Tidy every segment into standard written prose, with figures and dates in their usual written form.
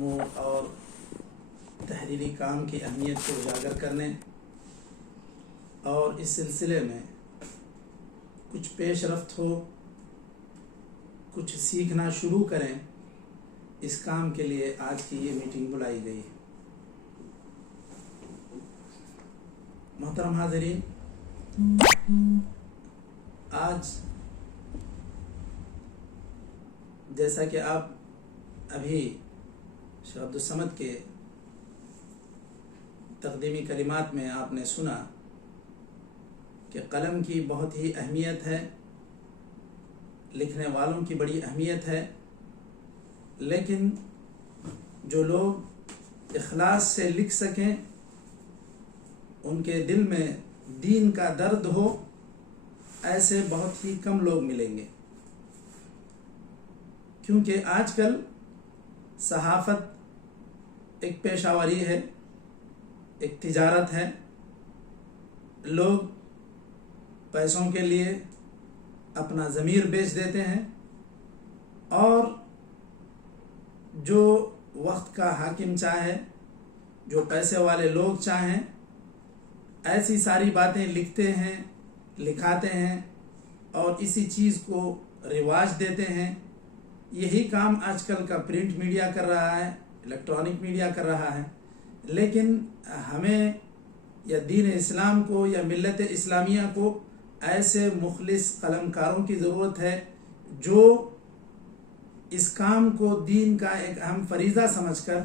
امور اور تحریری کام کی اہمیت کو اجاگر کرنے اور اس سلسلے میں کچھ پیش رفت ہو، کچھ سیکھنا شروع کریں، اس کام کے لیے آج کی یہ میٹنگ بلائی گئی ہے۔ محترم حاضرین، آج جیسا کہ آپ ابھی شیخ عبدالصمد کے تقدیمی کلمات میں آپ نے سنا کہ قلم کی بہت ہی اہمیت ہے، لکھنے والوں کی بڑی اہمیت ہے، لیکن جو لوگ اخلاص سے لکھ سکیں، ان کے دل میں دین کا درد ہو، ایسے بہت ہی کم لوگ ملیں گے، کیونکہ آج کل صحافت ایک پیشہ وری ہے، ایک تجارت ہے۔ لوگ پیسوں کے لیے اپنا ضمیر بیچ دیتے ہیں، اور جو وقت کا حاکم چاہے، جو پیسے والے لوگ چاہیں، ایسی ساری باتیں لکھتے ہیں، لکھاتے ہیں اور اسی چیز کو رواج دیتے ہیں۔ یہی کام آج کل کا پرنٹ میڈیا کر رہا ہے، الیکٹرانک میڈیا کر رہا ہے، لیکن ہمیں یا دین اسلام کو یا ملت اسلامیہ کو ایسے مخلص قلمکاروں کی ضرورت ہے جو اس کام کو دین کا ایک اہم فریضہ سمجھ کر،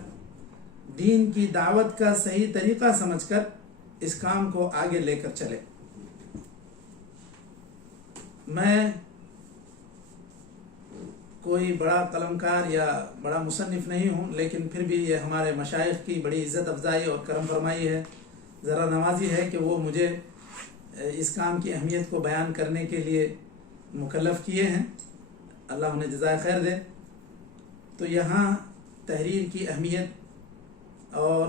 دین کی دعوت کا صحیح طریقہ سمجھ کر اس کام کو آگے لے کر چلے۔ میں کوئی بڑا قلمکار یا بڑا مصنف نہیں ہوں، لیکن پھر بھی یہ ہمارے مشائخ کی بڑی عزت افزائی اور کرم فرمائی ہے، ذرا نوازی ہے کہ وہ مجھے اس کام کی اہمیت کو بیان کرنے کے لیے مکلف کیے ہیں، اللہ انہیں جزائے خیر دے۔ تو یہاں تحریر کی اہمیت اور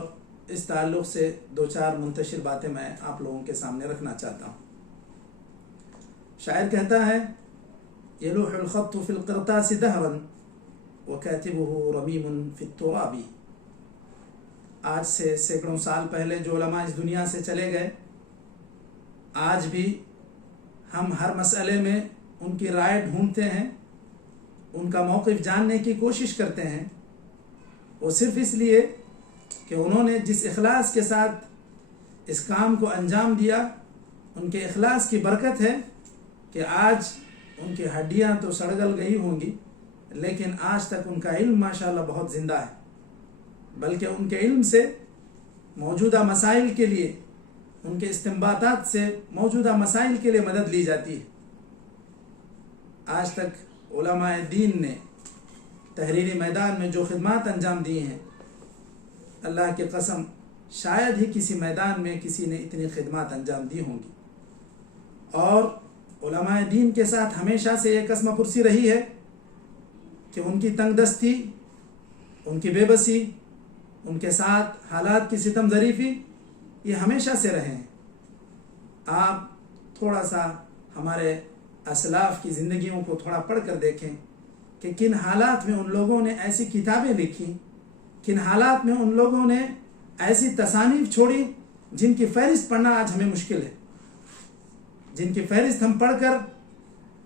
اس تعلق سے دو چار منتشر باتیں میں آپ لوگوں کے سامنے رکھنا چاہتا ہوں۔ شاعر کہتا ہے: یلوح الخط فی القرطاس دہرا وکاتبہ رمیم فی التراب۔ آج سے سینکڑوں سال پہلے جو علماء اس دنیا سے چلے گئے، آج بھی ہم ہر مسئلے میں ان کی رائے ڈھونڈتے ہیں، ان کا موقف جاننے کی کوشش کرتے ہیں، وہ صرف اس لیے کہ انہوں نے جس اخلاص کے ساتھ اس کام کو انجام دیا، ان کے اخلاص کی برکت ہے کہ آج ان کی ہڈیاں تو سڑگل گئی ہوں گی، لیکن آج تک ان کا علم ماشاءاللہ بہت زندہ ہے، بلکہ ان کے علم سے موجودہ مسائل کے لیے، ان کے استنباطات سے موجودہ مسائل کے لیے مدد لی جاتی ہے۔ آج تک علماء دین نے تحریری میدان میں جو خدمات انجام دی ہیں، اللہ کی قسم شاید ہی کسی میدان میں کسی نے اتنی خدمات انجام دی ہوں گی۔ اور علماء دین کے ساتھ ہمیشہ سے یہ قسم پرسی رہی ہے کہ ان کی تنگ دستی، ان کی بے بسی، ان کے ساتھ حالات کی ستم ظریفی، یہ ہمیشہ سے رہے ہیں۔ آپ تھوڑا سا ہمارے اسلاف کی زندگیوں کو تھوڑا پڑھ کر دیکھیں کہ کن حالات میں ان لوگوں نے ایسی کتابیں لکھی، کن حالات میں ان لوگوں نے ایسی تصانیف چھوڑی جن کی فہرست پڑھنا آج ہمیں مشکل ہے، جن کی فہرست ہم پڑھ کر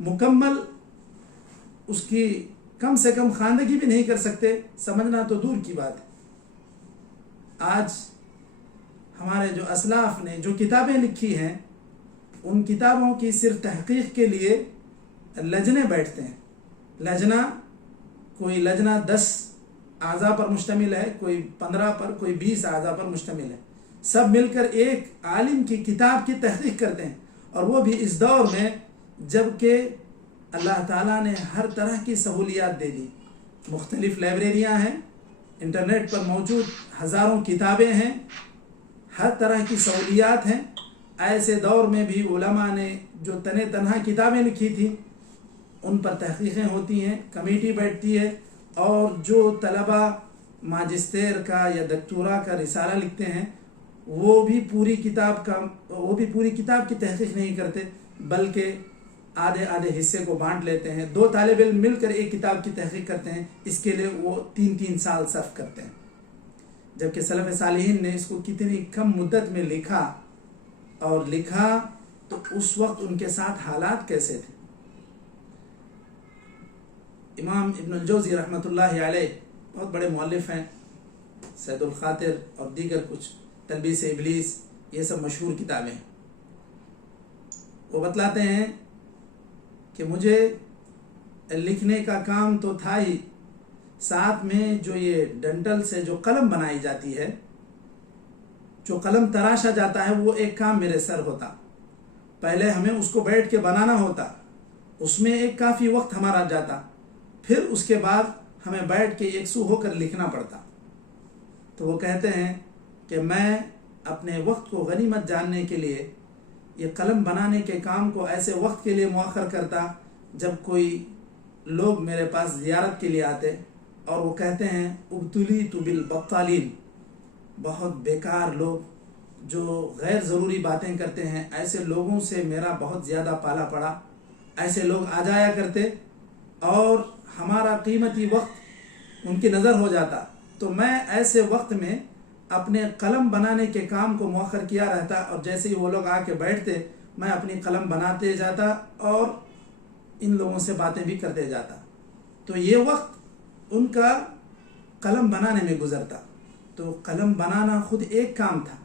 مکمل اس کی کم سے کم خواندگی بھی نہیں کر سکتے، سمجھنا تو دور کی بات ہے۔ آج ہمارے جو اسلاف نے جو کتابیں لکھی ہیں، ان کتابوں کی صرف تحقیق کے لیے لجنے بیٹھتے ہیں۔ لجنہ، کوئی لجنہ 10 اعضاء پر مشتمل ہے، کوئی 15 پر، کوئی 20 اعضاء پر مشتمل ہے، سب مل کر ایک عالم کی کتاب کی تحقیق کرتے ہیں، اور وہ بھی اس دور میں جب کہ اللہ تعالیٰ نے ہر طرح کی سہولیات دے دی، مختلف لائبریریاں ہیں، انٹرنیٹ پر موجود ہزاروں کتابیں ہیں، ہر طرح کی سہولیات ہیں۔ ایسے دور میں بھی علماء نے جو تنہا کتابیں لکھی تھیں، ان پر تحقیقیں ہوتی ہیں، کمیٹی بیٹھتی ہے، اور جو طلبہ ماجسٹر کا یا دکتورا کا رسالہ لکھتے ہیں، وہ بھی پوری کتاب کی تحقیق نہیں کرتے، بلکہ آدھے آدھے حصے کو بانٹ لیتے ہیں. 2 طالب علم مل کر ایک کتاب کی تحقیق کرتے ہیں، اس کے لیے وہ 3 سال صرف کرتے ہیں، جبکہ سلف صالحین نے اس کو کتنی کم مدت میں لکھا، اور لکھا تو اس وقت ان کے ساتھ حالات کیسے تھے. امام ابن الجوزی رحمۃ اللہ علیہ بہت بڑے مؤلف ہیں، سید الخاطر اور دیگر کچھ، تلبیس ابلیس، یہ سب مشہور کتابیں ہیں. وہ بتلاتے ہیں کہ مجھے لکھنے کا کام تو تھا ہی، ساتھ میں جو یہ ڈنٹل سے جو قلم بنائی جاتی ہے، جو قلم تراشا جاتا ہے، وہ ایک کام میرے سر ہوتا. پہلے ہمیں اس کو بیٹھ کے بنانا ہوتا، اس میں ایک کافی وقت ہمارا جاتا، پھر اس کے بعد ہمیں بیٹھ کے یکسو ہو کر لکھنا پڑتا. تو وہ کہتے ہیں کہ میں اپنے وقت کو غنیمت جاننے کے لیے یہ قلم بنانے کے کام کو ایسے وقت کے لیے مؤخر کرتا جب کوئی لوگ میرے پاس زیارت کے لیے آتے اور وہ کہتے ہیں ابتلیت بالبطالین، بہت بیکار لوگ جو غیر ضروری باتیں کرتے ہیں، ایسے لوگوں سے میرا بہت زیادہ پالا پڑا. ایسے لوگ آ جایا کرتے اور ہمارا قیمتی وقت ان کی نظر ہو جاتا، تو میں ایسے وقت میں اپنے قلم بنانے کے کام کو مؤخر کیا رہتا، اور جیسے ہی وہ لوگ آ کے بیٹھتے میں اپنی قلم بناتے جاتا اور ان لوگوں سے باتیں بھی کرتے جاتا. تو یہ وقت ان کا قلم بنانے میں گزرتا. تو قلم بنانا خود ایک کام تھا،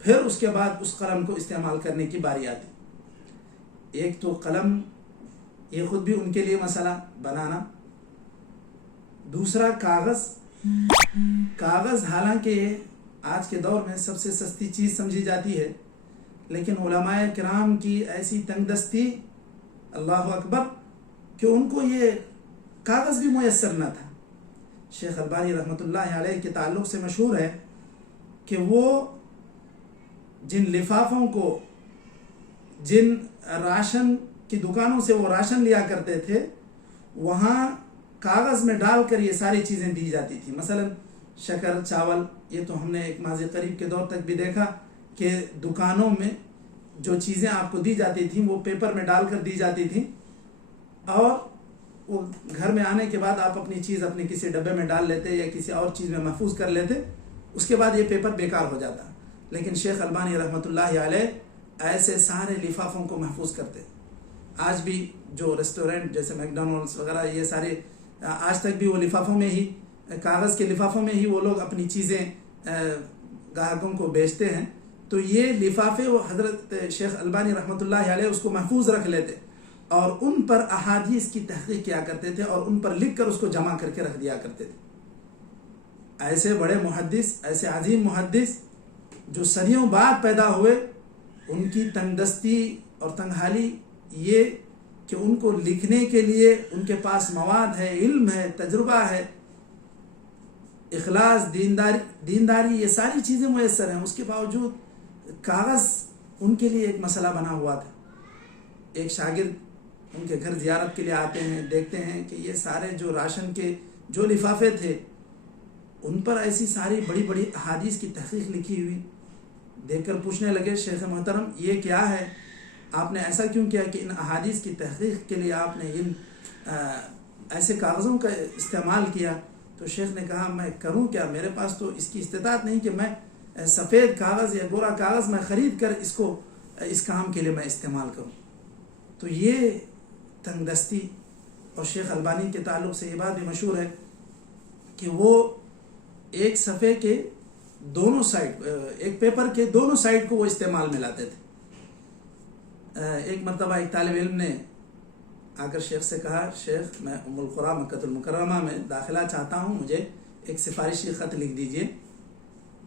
پھر اس کے بعد اس قلم کو استعمال کرنے کی باری آتی. ایک تو قلم یہ خود بھی ان کے لیے مسئلہ بنانا، دوسرا کاغذ حالانکہ آج کے دور میں سب سے سستی چیز سمجھی جاتی ہے، لیکن علماء کرام کی ایسی تنگ دستی، اللہ اکبر، کہ ان کو یہ کاغذ بھی میسر نہ تھا. شیخ البانی رحمۃ اللہ علیہ کے تعلق سے مشہور ہے کہ وہ جن لفافوں کو، جن راشن کی دکانوں سے وہ راشن لیا کرتے تھے، وہاں کاغذ میں ڈال کر یہ ساری چیزیں دی جاتی تھی. مثلا شکر، چاول، یہ تو ہم نے ایک ماضی قریب کے دور تک بھی دیکھا کہ دکانوں میں جو چیزیں آپ کو دی جاتی تھیں وہ پیپر میں ڈال کر دی جاتی تھیں، اور وہ گھر میں آنے کے بعد آپ اپنی چیز اپنے کسی ڈبے میں ڈال لیتے یا کسی اور چیز میں محفوظ کر لیتے، اس کے بعد یہ پیپر بیکار ہو جاتا. لیکن شیخ البانی رحمۃ اللہ علیہ ایسے سارے لفافوں کو محفوظ کرتے. آج بھی جو ریسٹورنٹ جیسے میکڈونلڈس وغیرہ، یہ سارے آج تک بھی وہ لفافوں میں ہی، کاغذ کے لفافوں میں ہی وہ لوگ اپنی چیزیں گاہکوں کو بیچتے ہیں. تو یہ لفافے وہ حضرت شیخ البانی رحمۃ اللہ علیہ اس کو محفوظ رکھ لیتے اور ان پر احادیث کی تحقیق کیا کرتے تھے اور ان پر لکھ کر اس کو جمع کر کے رکھ دیا کرتے تھے. ایسے بڑے محدث، ایسے عظیم محدث جو صدیوں بعد پیدا ہوئے، ان کی تنگ دستی اور تنگ حالی یہ کہ ان کو لکھنے کے لیے ان کے پاس مواد ہے، علم ہے، تجربہ ہے، اخلاص، دینداری، یہ ساری چیزیں میسر ہیں، اس کے باوجود کاغذ ان کے لیے ایک مسئلہ بنا ہوا تھا. ایک شاگرد ان کے گھر زیارت کے لیے آتے ہیں، دیکھتے ہیں کہ یہ سارے جو راشن کے جو لفافے تھے ان پر ایسی ساری بڑی بڑی احادیث کی تحقیق لکھی ہوئی. دیکھ کر پوچھنے لگے، شیخ محترم یہ کیا ہے؟ آپ نے ایسا کیوں کیا کہ ان احادیث کی تحقیق کے لیے آپ نے ان ایسے کاغذوں کا استعمال کیا؟ تو شیخ نے کہا میں کروں کیا، میرے پاس تو اس کی استطاعت نہیں کہ میں سفید کاغذ یا گورا کاغذ میں خرید کر اس کو اس کام کے لیے میں استعمال کروں. تو یہ تنگ دستی. اور شیخ البانی کے تعلق سے یہ بات بھی مشہور ہے کہ وہ ایک صفحے کے دونوں سائڈ، ایک پیپر کے دونوں سائڈ کو وہ استعمال میں لاتے تھے. ایک مرتبہ ایک طالب علم نے آ کر شیخ سے کہا، شیخ میں ام القریٰ مکہ المکرمہ میں داخلہ چاہتا ہوں، مجھے ایک سفارشی خط لکھ دیجئے.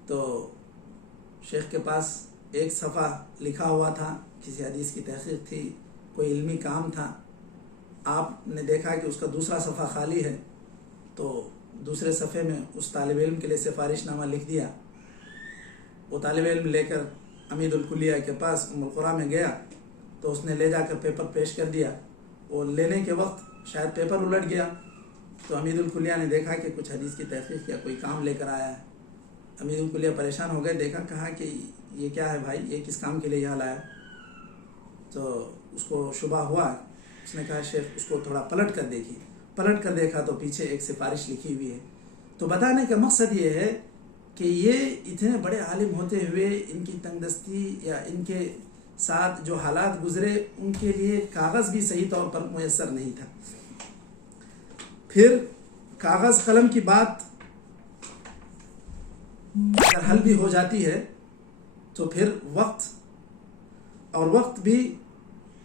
تو شیخ کے پاس ایک صفحہ لکھا ہوا تھا، کسی حدیث کی تحقیق تھی، کوئی علمی کام تھا. آپ نے دیکھا کہ اس کا دوسرا صفحہ خالی ہے، تو دوسرے صفحے میں اس طالب علم کے لیے سفارش نامہ لکھ دیا. وہ طالب علم لے کر امید الکلیہ کے پاس ام القریٰ میں گیا تو اس نے لے جا کر پیپر پیش کر دیا. وہ لینے کے وقت شاید پیپر الٹ گیا، تو امید الکلیہ نے دیکھا کہ کچھ حدیث کی تحقیق یا کوئی کام لے کر آیا ہے. امید الکلیہ پریشان ہو گئے، دیکھا، کہا کہ یہ کیا ہے بھائی، یہ کس کام کے لیے یہاں لایا؟ تو اس کو شبہ ہوا اس نے کہا شیخ اس کو تھوڑا پلٹ کر دیکھیے. پلٹ کر دیکھا تو پیچھے ایک سفارش لکھی ہوئی ہے. تو بتانے کا مقصد یہ ہے کہ یہ اتنے بڑے عالم ہوتے ہوئے ان کی تنگ دستی یا ان کے ساتھ جو حالات گزرے ان کے لیے کاغذ بھی صحیح طور پر میسر نہیں تھا. پھر کاغذ قلم کی بات اگر حل بھی ہو جاتی ہے تو پھر وقت، اور وقت بھی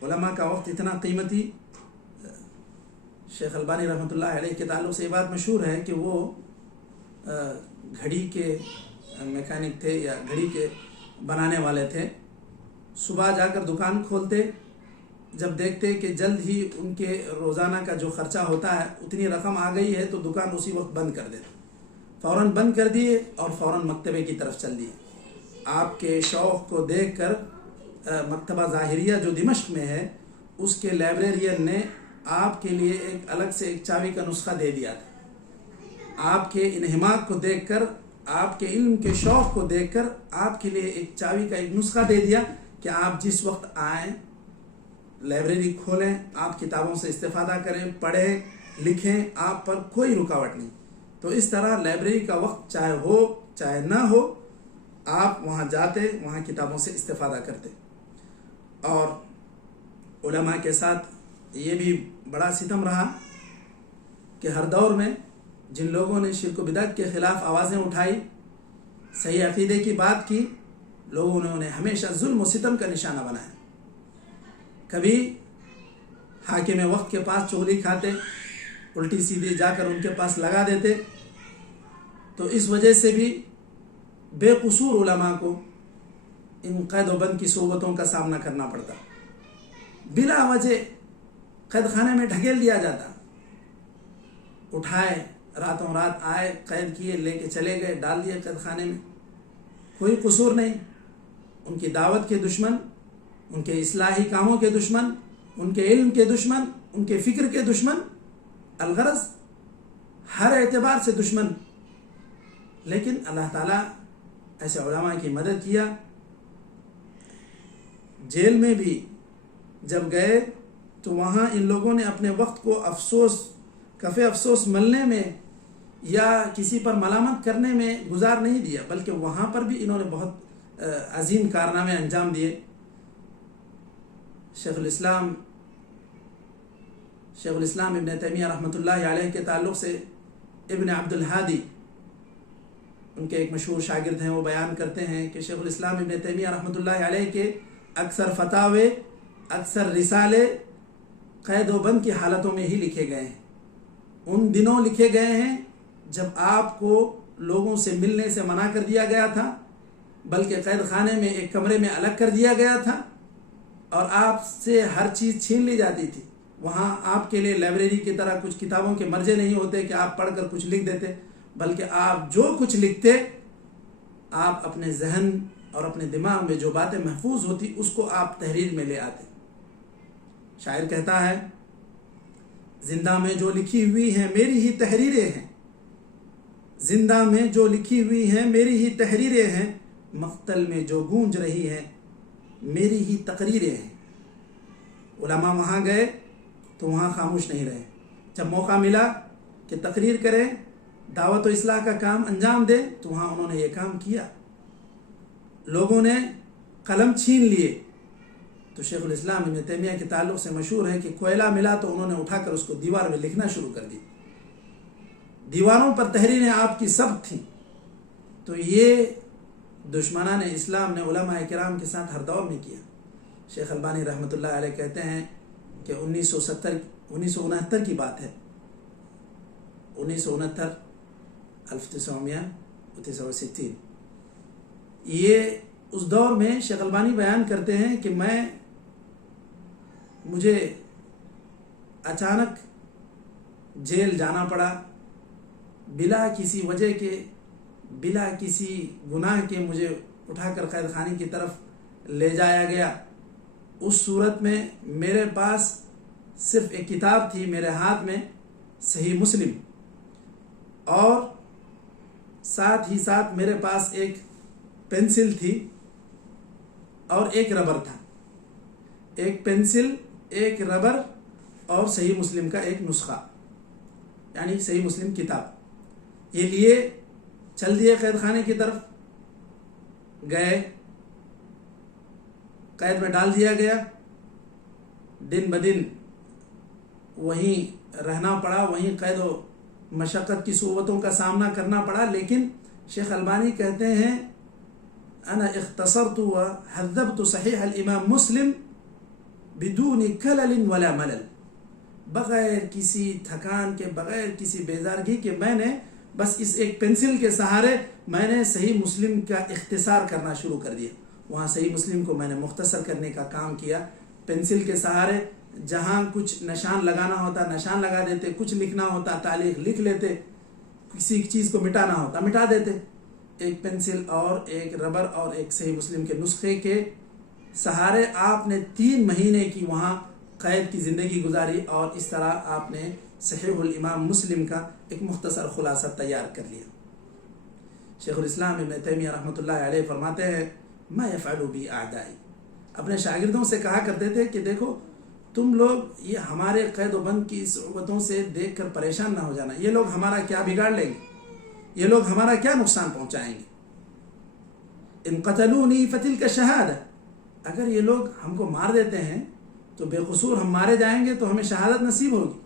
علماء کا وقت اتنا قیمتی. شیخ البانی رحمۃ اللہ علیہ کے تعلق سے یہ بات مشہور ہے کہ وہ گھڑی کے میکینک تھے یا گھڑی کے بنانے والے تھے. صبح جا کر دکان کھولتے، جب دیکھتے کہ جلد ہی ان کے روزانہ کا جو خرچہ ہوتا ہے اتنی رقم آ گئی ہے تو دکان اسی وقت بند کر دیتے. فوراً بند کر دیے اور فوراً مکتبے کی طرف چل دیے. آپ کے شوق کو دیکھ کر مکتبہ ظاہریہ جو دمشق میں ہے اس کے لائبریرین نے آپ کے لیے ایک الگ سے ایک چابی کا نسخہ دے دیا تھا. آپ کے انہماک کو دیکھ کر، آپ کے علم کے شوق کو دیکھ کر آپ کے لیے ایک چابی کا ایک نسخہ دے دیا کہ آپ جس وقت آئیں لائبریری کھولیں، آپ کتابوں سے استفادہ کریں، پڑھیں، لکھیں، آپ پر کوئی رکاوٹ نہیں. تو اس طرح لائبریری کا وقت چاہے ہو چاہے نہ ہو آپ وہاں جاتے، وہاں کتابوں سے استفادہ کرتے. اور علماء کے ساتھ یہ بھی بڑا ستم رہا کہ ہر دور میں جن لوگوں نے شرک و بدعت کے خلاف آوازیں اٹھائی، صحیح عقیدے کی بات کی، لوگوں نے انہیں ہمیشہ ظلم و ستم کا نشانہ بنایا. کبھی حاکم وقت کے پاس چغلی کھاتے، الٹی سیدھی جا کر ان کے پاس لگا دیتے. تو اس وجہ سے بھی بے قصور علماء کو ان قید و بند کی صعوبتوں کا سامنا کرنا پڑتا. بلا وجہ قید خانے میں ڈھکیل دیا جاتا. اٹھائے راتوں رات آئے، قید کیے، لے کے چلے گئے، ڈال دیے قید خانے میں. کوئی قصور نہیں. ان کی دعوت کے دشمن، ان کے اصلاحی کاموں کے دشمن، ان کے علم کے دشمن، ان کے فکر کے دشمن، الغرض ہر اعتبار سے دشمن. لیکن اللہ تعالیٰ ایسے علماء کی مدد کیا. جیل میں بھی جب گئے تو وہاں ان لوگوں نے اپنے وقت کو کفِ افسوس ملنے میں یا کسی پر ملامت کرنے میں گزار نہیں دیا، بلکہ وہاں پر بھی انہوں نے بہت عظیم کارنامے انجام دیے. شیخ الاسلام ابن تیمیہ رحمۃ اللہ علیہ کے تعلق سے ابن عبد الہادی ان کے ایک مشہور شاگرد ہیں، وہ بیان کرتے ہیں کہ شیخ الاسلام ابن تیمیہ رحمۃ اللہ علیہ کے اکثر فتاوے، اکثر رسالے قید و بند کی حالتوں میں ہی لکھے گئے ہیں. ان دنوں لکھے گئے ہیں جب آپ کو لوگوں سے ملنے سے منع کر دیا گیا تھا، بلکہ قید خانے میں ایک کمرے میں الگ کر دیا گیا تھا اور آپ سے ہر چیز چھین لی جاتی تھی. وہاں آپ کے لیے لائبریری کی طرح کچھ کتابوں کے مرجے نہیں ہوتے کہ آپ پڑھ کر کچھ لکھ دیتے، بلکہ آپ جو کچھ لکھتے آپ اپنے ذہن اور اپنے دماغ میں جو باتیں محفوظ ہوتی اس کو آپ تحریر میں لے آتے. شاعر کہتا ہے، زندہ میں جو لکھی ہوئی ہیں میری ہی تحریریں ہیں، زندہ میں جو لکھی ہوئی ہیں میری ہی تحریریں ہیں، مقتل میں جو گونج رہی ہیں میری ہی تقریریں ہیں. علماء وہاں گئے تو وہاں خاموش نہیں رہے. جب موقع ملا کہ تقریر کریں، دعوت و اصلاح کا کام انجام دیں، تو وہاں انہوں نے یہ کام کیا. لوگوں نے قلم چھین لیے تو شیخ الاسلام ابن تیمیہ کے تعلق سے مشہور ہے کہ کوئلہ ملا تو انہوں نے اٹھا کر اس کو دیوار میں لکھنا شروع کر دی. دیواروں پر تحریریں آپ کی سب تھیں. تو یہ دشمنان اسلام نے علماء کرام کے ساتھ ہر دور میں کیا. شیخ البانی رحمۃ اللہ علیہ کہتے ہیں کہ 1969 کی بات ہے، 1969 یہ اس دور میں شیخ البانی بیان کرتے ہیں کہ مجھے اچانک جیل جانا پڑا، بلا کسی وجہ کے، بلا کسی گناہ کے مجھے اٹھا کر قید خانے کی طرف لے جایا گیا. اس صورت میں میرے پاس صرف ایک کتاب تھی میرے ہاتھ میں، صحیح مسلم، اور ساتھ ہی ساتھ میرے پاس ایک پینسل تھی اور ایک ربر تھا. ایک پینسل، ایک ربر اور صحیح مسلم کا ایک نسخہ، یعنی صحیح مسلم کتاب، یہ لیے چل دیے قید خانے کی طرف، گئے، قید میں ڈال دیا گیا، دن بدن وہیں رہنا پڑا، وہیں قید و مشقت کی صعوبتوں کا سامنا کرنا پڑا. لیکن شیخ البانی کہتے ہیں انا اختصرت وحذبت صحیح الامام مسلم بدون کلل ولا ملل، بغیر کسی تھکان کے، بغیر کسی بیزارگی کے میں نے بس اس ایک پنسل کے سہارے میں نے صحیح مسلم کا اختصار کرنا شروع کر دیا. وہاں صحیح مسلم کو میں نے مختصر کرنے کا کام کیا، پنسل کے سہارے جہاں کچھ نشان لگانا ہوتا نشان لگا دیتے، کچھ لکھنا ہوتا تعلیق لکھ لیتے، کسی چیز کو مٹانا ہوتا مٹا دیتے. ایک پنسل اور ایک ربر اور ایک صحیح مسلم کے نسخے کے سہارے آپ نے 3 مہینے کی وہاں قید کی زندگی گزاری، اور اس طرح آپ نے صحیح الامام مسلم کا ایک مختصر خلاصہ تیار کر لیا. شیخ الاسلام ابن تیمیہ رحمۃ اللہ علیہ فرماتے ہیں ما یفعل بی اعدائی، اپنے شاگردوں سے کہا کرتے تھے کہ دیکھو تم لوگ یہ ہمارے قید و بند کی صعوبتوں سے دیکھ کر پریشان نہ ہو جانا، یہ لوگ ہمارا کیا بگاڑ لیں گے، یہ لوگ ہمارا کیا نقصان پہنچائیں گے. ان قتلونی فتلک شہادہ، اگر یہ لوگ ہم کو مار دیتے ہیں تو بے قصور ہم مارے جائیں گے تو ہمیں شہادت نصیب ہوگی.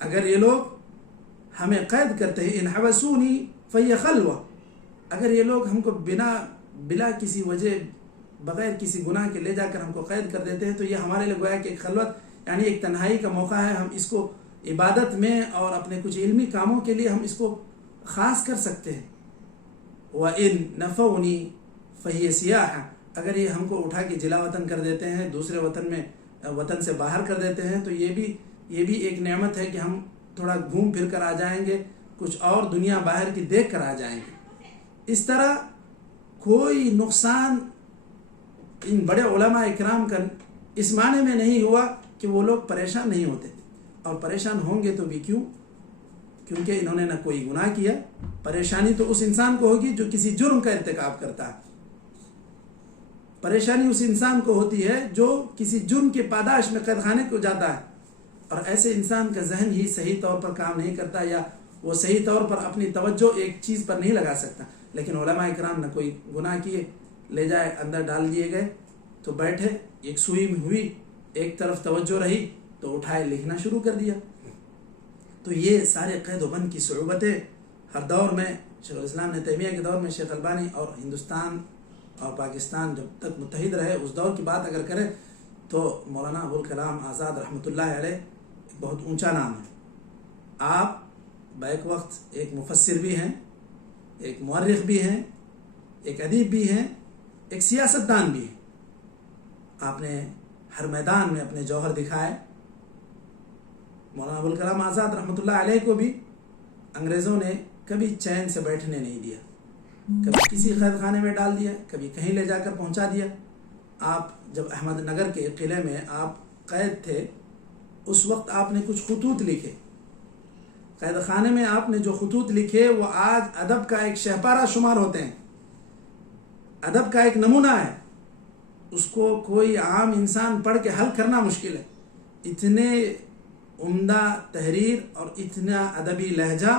اگر یہ لوگ ہمیں قید کرتے ہیں ان حبسونی فی خلوہ، اگر یہ لوگ ہم کو بلا کسی وجہ بغیر کسی گناہ کے لے جا کر ہم کو قید کر دیتے ہیں تو یہ ہمارے لیے گویا کہ ایک خلوت یعنی ایک تنہائی کا موقع ہے، ہم اس کو عبادت میں اور اپنے کچھ علمی کاموں کے لیے ہم اس کو خاص کر سکتے ہیں. وَإِن نَفَوْنِي فَهِيَ سِيَاحَةٌ، اگر یہ ہم کو اٹھا کے جلا وطن کر دیتے ہیں، دوسرے وطن میں وطن سے باہر کر دیتے ہیں تو یہ بھی ایک نعمت ہے کہ ہم تھوڑا گھوم پھر کر آ جائیں گے، کچھ اور دنیا باہر کی دیکھ کر آ جائیں گے. اس طرح کوئی نقصان ان بڑے علماء اکرام کا اس معنی میں نہیں ہوا کہ وہ لوگ پریشان نہیں ہوتے، اور پریشان ہوں گے تو بھی کیوں، کیونکہ انہوں نے نہ کوئی گناہ کیا. پریشانی تو اس انسان کو ہوگی جو کسی جرم کا ارتکاب کرتا ہے، پریشانی اس انسان کو ہوتی ہے جو کسی جرم کے پاداش میں قید خانے کو جاتا ہے، اور ایسے انسان کا ذہن ہی صحیح طور پر کام نہیں کرتا، یا وہ صحیح طور پر اپنی توجہ ایک چیز پر نہیں لگا سکتا. لیکن علماء اکرام نہ کوئی گناہ کیے، لے جائے اندر ڈال دیے گئے تو بیٹھے، ایک سوئی میں ہوئی، ایک طرف توجہ رہی تو اٹھائے لکھنا شروع کر دیا. تو یہ سارے قید و بند کی صعوبتیں ہر دور میں، شیخ الاسلام ابن تیمیہ کے دور میں، شیخ البانی، اور ہندوستان اور پاکستان جب تک متحد رہے اس دور کی بات اگر کریں تو مولانا ابوالکلام آزاد رحمۃ اللہ علیہ ایک بہت اونچا نام ہے. آپ بیک وقت ایک مفسر بھی ہیں، ایک مورخ بھی ہیں، ایک ادیب بھی ہیں، ایک سیاست دان بھی ہیں. آپ نے ہر میدان میں اپنے جوہر دکھائے. مولانا ابوالکلام آزاد رحمۃ اللہ علیہ کو بھی انگریزوں نے کبھی چین سے بیٹھنے نہیں دیا، کبھی کسی قید خانے میں ڈال دیا، کبھی کہیں لے جا کر پہنچا دیا. آپ جب احمد نگر کے قلعے میں آپ قید تھے اس وقت آپ نے کچھ خطوط لکھے، قید خانے میں آپ نے جو خطوط لکھے وہ آج ادب کا ایک شہپارہ شمار ہوتے ہیں، ادب کا ایک نمونہ ہے. اس کو کوئی عام انسان پڑھ کے حل کرنا مشکل ہے. اتنے عمدہ تحریر اور اتنا ادبی لہجہ،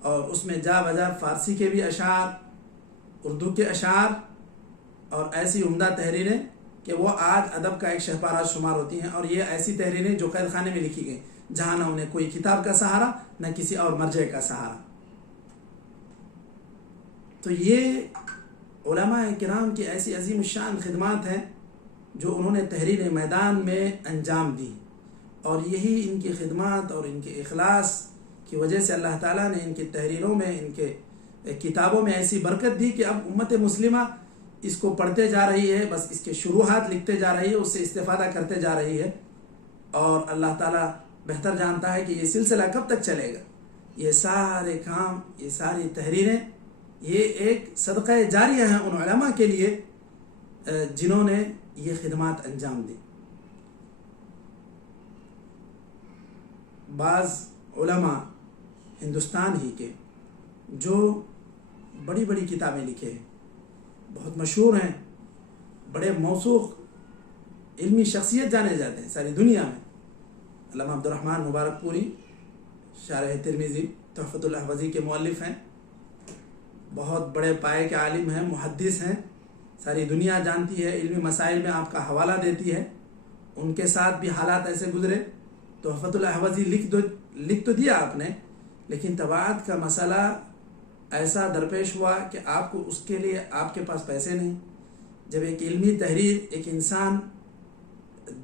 اور اس میں جا بجا فارسی کے بھی اشعار، اردو کے اشعار، اور ایسی عمدہ تحریریں کہ وہ آج ادب کا ایک شہپارہ شمار ہوتی ہیں. اور یہ ایسی تحریریں جو قید خانے میں لکھی گئی جہاں نہ انہیں کوئی کتاب کا سہارا نہ کسی اور مرجع کا سہارا. تو یہ علماء کرام کی ایسی عظیم الشان خدمات ہیں جو انہوں نے تحریر میدان میں انجام دی، اور یہی ان کی خدمات اور ان کے اخلاص کی وجہ سے اللہ تعالیٰ نے ان کی تحریروں میں، ان کے کتابوں میں ایسی برکت دی کہ اب امت مسلمہ اس کو پڑھتے جا رہی ہے، بس اس کے شروحات لکھتے جا رہی ہے، اس سے استفادہ کرتے جا رہی ہے. اور اللہ تعالیٰ بہتر جانتا ہے کہ یہ سلسلہ کب تک چلے گا. یہ سارے کام، یہ ساری تحریریں، یہ ایک صدقہ جاریہ ہیں ان علماء کے لیے جنہوں نے یہ خدمات انجام دی. بعض علماء ہندوستان ہی کے جو بڑی بڑی کتابیں لکھے ہیں، بہت مشہور ہیں، بڑے موثوق علمی شخصیت جانے جاتے ہیں ساری دنیا میں، علامہ عبدالرحمن مبارک پوری شارح ترمذی تحفۃ الاحوذی کے مؤلف ہیں، بہت بڑے پائے کے عالم ہیں، محدث ہیں، ساری دنیا جانتی ہے، علمی مسائل میں آپ کا حوالہ دیتی ہے۔ ان کے ساتھ بھی حالات ایسے گزرے، تحفۃ الاحوذی لکھ تو دیا آپ نے، لیکن طباعت کا مسئلہ ایسا درپیش ہوا کہ آپ کو اس کے لیے آپ کے پاس پیسے نہیں۔ جب ایک علمی تحریر ایک انسان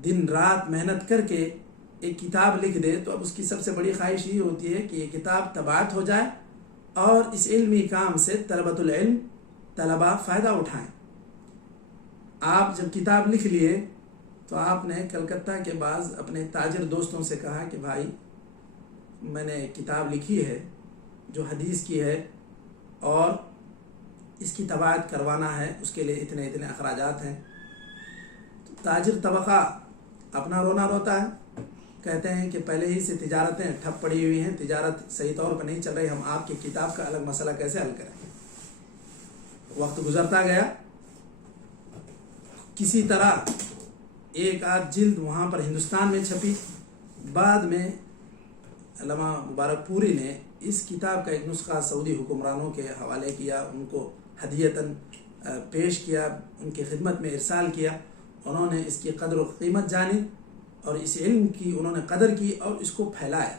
دن رات محنت کر کے ایک کتاب لکھ دے تو اب اس کی سب سے بڑی خواہش یہ ہوتی ہے کہ یہ کتاب طباعت ہو جائے اور اس علمی کام سے طلبۃ العلم طلباء فائدہ اٹھائیں۔ آپ جب کتاب لکھ لیے تو آپ نے کلکتہ کے بعض اپنے تاجر دوستوں سے کہا کہ بھائی میں نے ایک کتاب لکھی ہے جو حدیث کی ہے اور اس کی طباعت کروانا ہے، اس کے لیے اتنے اتنے اخراجات ہیں۔ تو تاجر طبقہ اپنا رونا روتا ہے، کہتے ہیں کہ پہلے ہی سے تجارتیں ٹھپ پڑی ہوئی ہیں، تجارت صحیح طور پر نہیں چل رہی، ہم آپ کی کتاب کا الگ مسئلہ کیسے حل کریں؟ وقت گزرتا گیا، کسی طرح ایک آدھ جلد وہاں پر ہندوستان میں چھپی، بعد میں علامہ مبارک پوری نے اس کتاب کا ایک نسخہ سعودی حکمرانوں کے حوالے کیا، ان کو ہدیتاً پیش کیا، ان کی خدمت میں ارسال کیا۔ انہوں نے اس کی قدر و قیمت جانی اور اس علم کی انہوں نے قدر کی اور اس کو پھیلایا،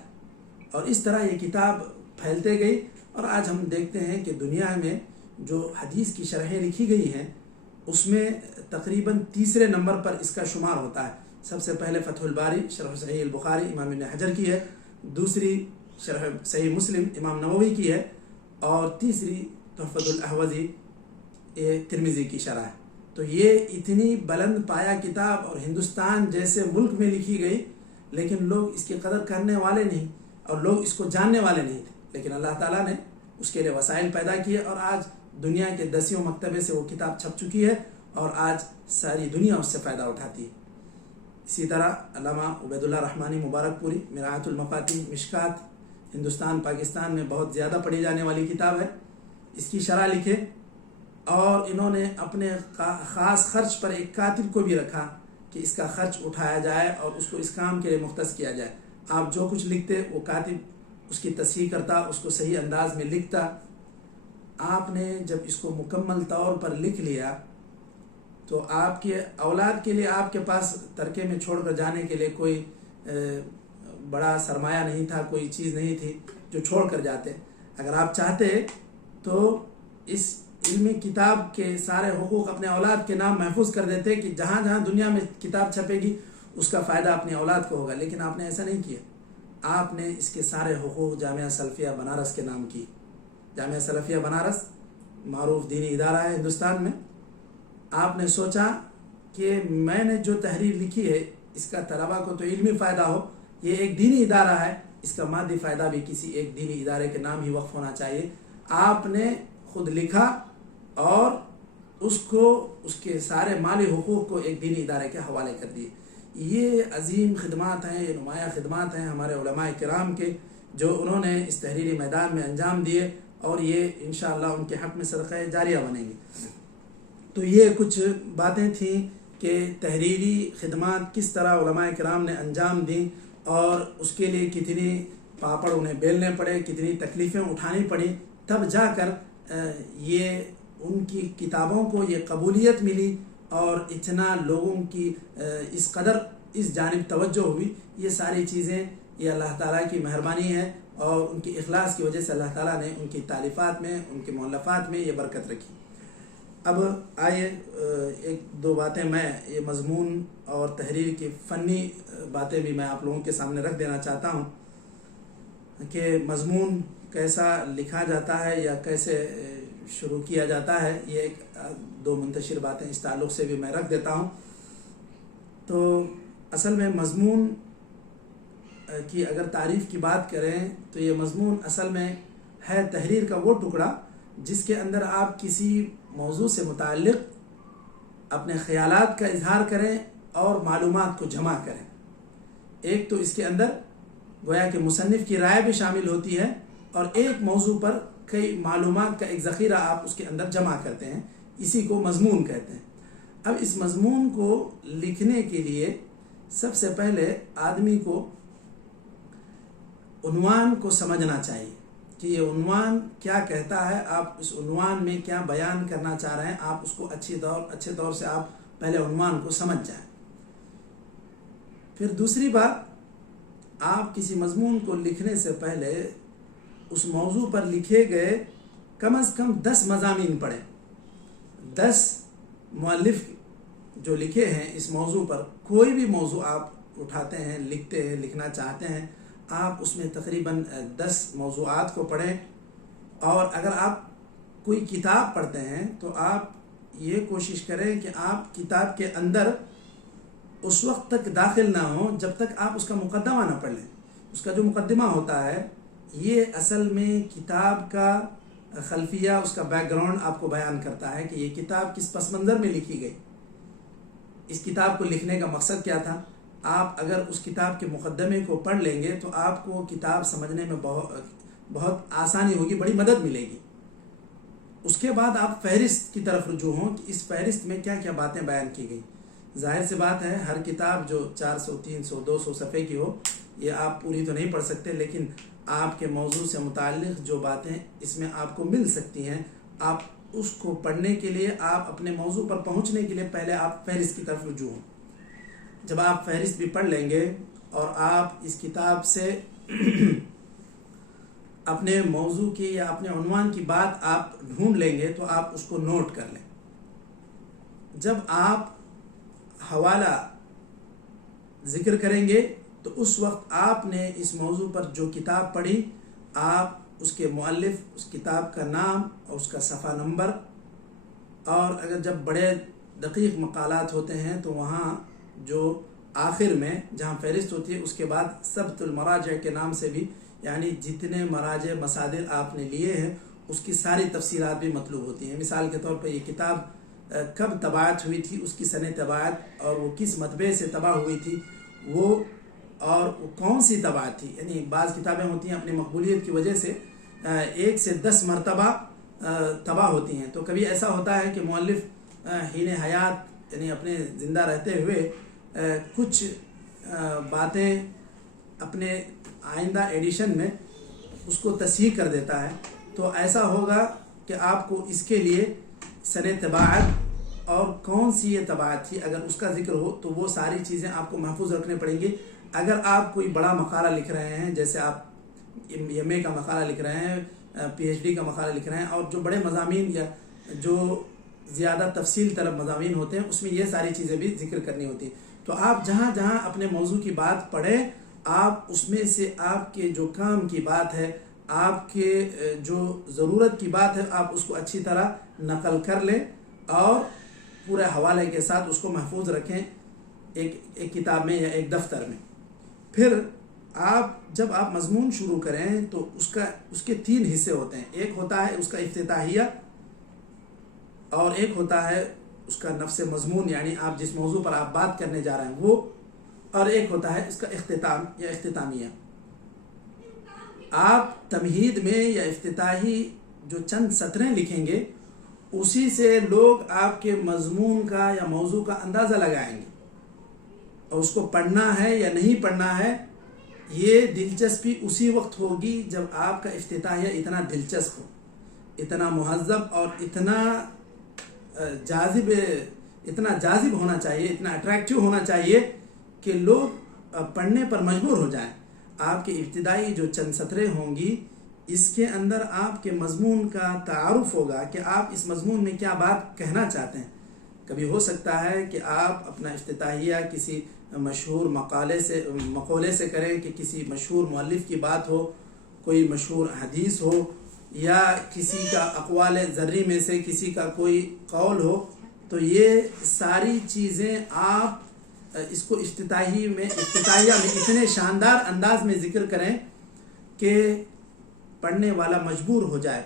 اور اس طرح یہ کتاب پھیلتے گئی، اور آج ہم دیکھتے ہیں کہ دنیا میں جو حدیث کی شرحیں لکھی گئی ہیں اس میں تقریباً تیسرے نمبر پر اس کا شمار ہوتا ہے۔ سب سے پہلے فتح الباری شرح صحیح البخاری امام ابن حجر کی ہے، دوسری شرح صحیح مسلم امام نووی کی ہے، اور تیسری تحفۃ الاحوذی ترمذی کی شرح ہے۔ تو یہ اتنی بلند پایا کتاب اور ہندوستان جیسے ملک میں لکھی گئی، لیکن لوگ اس کی قدر کرنے والے نہیں اور لوگ اس کو جاننے والے نہیں تھے، لیکن اللہ تعالیٰ نے اس کے لیے وسائل پیدا کیے، اور آج دنیا کے 10 مکتبے سے وہ کتاب چھپ چکی ہے اور آج ساری دنیا اس سے فائدہ اٹھاتی ہے۔ اسی طرح علامہ عبید اللہ رحمانی مبارک پوری مرآۃ المفاتیح مشکات ہندوستان پاکستان میں بہت زیادہ پڑھی جانے والی کتاب ہے، اس کی شرح لکھے، اور انہوں نے اپنے خاص خرچ پر ایک کاتب کو بھی رکھا کہ اس کا خرچ اٹھایا جائے اور اس کو اس کام کے لیے مختص کیا جائے۔ آپ جو کچھ لکھتے وہ کاتب اس کی تصحیح کرتا، اس کو صحیح انداز میں لکھتا۔ آپ نے جب اس کو مکمل طور پر لکھ لیا تو آپ کے اولاد کے لیے آپ کے پاس ترکے میں چھوڑ کر جانے کے لیے کوئی بڑا سرمایہ نہیں تھا، کوئی چیز نہیں تھی جو چھوڑ کر جاتے۔ اگر آپ چاہتے تو اس علمی کتاب کے سارے حقوق اپنے اولاد کے نام محفوظ کر دیتے کہ جہاں جہاں دنیا میں کتاب چھپے گی اس کا فائدہ اپنی اولاد کو ہوگا، لیکن آپ نے ایسا نہیں کیا۔ آپ نے اس کے سارے حقوق جامعہ سلفیہ بنارس کے نام کی۔ جامعہ سلفیہ بنارس معروف دینی ادارہ ہے ہندوستان میں۔ آپ نے سوچا کہ میں نے جو تحریر لکھی ہے اس کا طلباء کو تو علمی فائدہ ہو، یہ ایک دینی ادارہ ہے، اس کا مادی فائدہ بھی کسی ایک دینی ادارے کے نام ہی وقف ہونا چاہیے۔ آپ نے خود لکھا اور اس کو اس کے سارے مالی حقوق کو ایک دینی ادارے کے حوالے کر دیے۔ یہ عظیم خدمات ہیں، یہ نمایاں خدمات ہیں ہمارے علماء کرام کے، جو انہوں نے اس تحریری میدان میں انجام دیے، اور یہ انشاءاللہ ان کے حق میں صدقہ جاریہ بنیں گے۔ تو یہ کچھ باتیں تھیں کہ تحریری خدمات کس طرح علماء کرام نے انجام دیں، اور اس کے لیے کتنی پاپڑ انہیں بیلنے پڑے، کتنی تکلیفیں اٹھانی پڑیں، تب جا کر یہ ان کی کتابوں کو یہ قبولیت ملی اور اتنا لوگوں کی اس قدر اس جانب توجہ ہوئی۔ یہ ساری چیزیں یہ اللہ تعالیٰ کی مہربانی ہے، اور ان کی اخلاص کی وجہ سے اللہ تعالیٰ نے ان کی تالیفات میں، ان کے مؤلفات میں یہ برکت رکھی۔ اب آئیے ایک دو باتیں میں یہ مضمون اور تحریر کی فنی باتیں بھی میں آپ لوگوں کے سامنے رکھ دینا چاہتا ہوں کہ مضمون کیسا لکھا جاتا ہے یا کیسے شروع کیا جاتا ہے۔ یہ ایک دو منتشر باتیں اس تعلق سے بھی میں رکھ دیتا ہوں۔ تو اصل میں مضمون کی اگر تعریف کی بات کریں تو یہ مضمون اصل میں ہے تحریر کا وہ ٹکڑا جس کے اندر آپ کسی موضوع سے متعلق اپنے خیالات کا اظہار کریں اور معلومات کو جمع کریں۔ ایک تو اس کے اندر گویا کہ مصنف کی رائے بھی شامل ہوتی ہے، اور ایک موضوع پر کئی معلومات کا ایک ذخیرہ آپ اس کے اندر جمع کرتے ہیں، اسی کو مضمون کہتے ہیں۔ اب اس مضمون کو لکھنے کے لیے سب سے پہلے آدمی کو عنوان کو سمجھنا چاہیے کہ یہ عنوان کیا کہتا ہے، آپ اس عنوان میں کیا بیان کرنا چاہ رہے ہیں، آپ اس کو اچھے طور سے آپ پہلے عنوان کو سمجھ جائیں۔ پھر دوسری بات، آپ کسی مضمون کو لکھنے سے پہلے اس موضوع پر لکھے گئے کم از کم 10 مضامین پڑھیں۔ 10 مؤلف جو لکھے ہیں اس موضوع پر، کوئی بھی موضوع آپ اٹھاتے ہیں، لکھتے ہیں، لکھنا چاہتے ہیں، آپ اس میں تقریباً 10 موضوعات کو پڑھیں۔ اور اگر آپ کوئی کتاب پڑھتے ہیں تو آپ یہ کوشش کریں کہ آپ کتاب کے اندر اس وقت تک داخل نہ ہوں جب تک آپ اس کا مقدمہ نہ پڑھ لیں۔ اس کا جو مقدمہ ہوتا ہے یہ اصل میں کتاب کا خلفیہ، اس کا بیک گراؤنڈ آپ کو بیان کرتا ہے کہ یہ کتاب کس پس منظر میں لکھی گئی، اس کتاب کو لکھنے کا مقصد کیا تھا۔ آپ اگر اس کتاب کے مقدمے کو پڑھ لیں گے تو آپ کو کتاب سمجھنے میں بہت آسانی ہوگی، بڑی مدد ملے گی۔ اس کے بعد آپ فہرست کی طرف رجوع ہوں کہ اس فہرست میں کیا کیا باتیں بیان کی گئی۔ ظاہر سی بات ہے ہر کتاب جو 400 300 200 صفحے کی ہو یہ آپ پوری تو نہیں پڑھ سکتے، لیکن آپ کے موضوع سے متعلق جو باتیں اس میں آپ کو مل سکتی ہیں، آپ اس کو پڑھنے کے لیے، آپ اپنے موضوع پر پہنچنے کے لیے پہلے آپ فہرست کی طرف رجوع ہوں۔ جب آپ فہرست بھی پڑھ لیں گے اور آپ اس کتاب سے اپنے موضوع کی یا اپنے عنوان کی بات آپ ڈھونڈ لیں گے تو آپ اس کو نوٹ کر لیں۔ جب آپ حوالہ ذکر کریں گے تو اس وقت آپ نے اس موضوع پر جو کتاب پڑھی، آپ اس کے مؤلف، اس کتاب کا نام اور اس کا صفحہ نمبر، اور اگر جب بڑے دقیق مقالات ہوتے ہیں تو وہاں جو آخر میں جہاں فہرست ہوتی ہے اس کے بعد ثبت المراجع کے نام سے بھی، یعنی جتنے مراجع مصادر آپ نے لیے ہیں اس کی ساری تفصیلات بھی مطلوب ہوتی ہیں۔ مثال کے طور پر یہ کتاب کب طباعت ہوئی تھی، اس کی سنِ طباعت، اور وہ کس مطبعے سے طبع ہوئی تھی، وہ اور کون سی طباعت تھی۔ یعنی بعض کتابیں ہوتی ہیں اپنی مقبولیت کی وجہ سے 1 سے 10 مرتبہ طبع ہوتی ہیں، تو کبھی ایسا ہوتا ہے کہ مؤلف حین حیات یعنی اپنے زندہ رہتے ہوئے کچھ باتیں اپنے آئندہ ایڈیشن میں اس کو تصحیح کر دیتا ہے، تو ایسا ہوگا کہ آپ کو اس کے لیے سنِ طباعت اور کون سی یہ طباعت تھی اگر اس کا ذکر ہو تو وہ ساری چیزیں آپ کو محفوظ رکھنے پڑیں گی۔ اگر آپ کوئی بڑا مقالہ لکھ رہے ہیں، جیسے آپ ایم اے کا مقالہ لکھ رہے ہیں، پی ایچ ڈی کا مقالہ لکھ رہے ہیں، اور جو بڑے مضامین یا جو زیادہ تفصیل طلب مضامین ہوتے ہیں اس میں یہ ساری چیزیں بھی ذکر کرنی ہوتی ہیں، تو آپ جہاں جہاں اپنے موضوع کی بات پڑھیں، آپ اس میں سے آپ کے جو کام کی بات ہے، آپ کے جو ضرورت کی بات ہے، آپ اس کو اچھی طرح نقل کر لیں اور پورے حوالے کے ساتھ اس کو محفوظ رکھیں ایک کتاب میں یا ایک دفتر میں۔ پھر جب آپ مضمون شروع کریں تو اس کے 3 حصے ہوتے ہیں۔ ایک ہوتا ہے اس کا افتتاحیہ، اور ایک ہوتا ہے اس کا نفس مضمون، یعنی آپ جس موضوع پر آپ بات کرنے جا رہے ہیں وہ، اور ایک ہوتا ہے اس کا اختتام یا اختتامیہ۔ آپ تمہید میں یا افتتاحی جو چند سطریں لکھیں گے اسی سے لوگ آپ کے مضمون کا یا موضوع کا اندازہ لگائیں گے، اور اس کو پڑھنا ہے یا نہیں پڑھنا ہے یہ دلچسپی اسی وقت ہوگی جب آپ کا افتتاحیہ اتنا دلچسپ ہو، اتنا مہذب اور اتنا جاذب ہونا چاہیے، اتنا اٹریکٹیو ہونا چاہیے کہ لوگ پڑھنے پر مجبور ہو جائیں۔ آپ کے ابتدائی جو چند سطریں ہوں گی اس کے اندر آپ کے مضمون کا تعارف ہوگا کہ آپ اس مضمون میں کیا بات کہنا چاہتے ہیں۔ کبھی ہو سکتا ہے کہ آپ اپنا افتتاحیہ کسی مشہور مقولے سے کریں کہ کسی مشہور مؤلف کی بات ہو، کوئی مشہور حدیث ہو، یا کسی کا اقوال ذری میں سے کسی کا کوئی قول ہو، تو یہ ساری چیزیں آپ اس کو افتتاحیہ میں اتنے شاندار انداز میں ذکر کریں کہ پڑھنے والا مجبور ہو جائے۔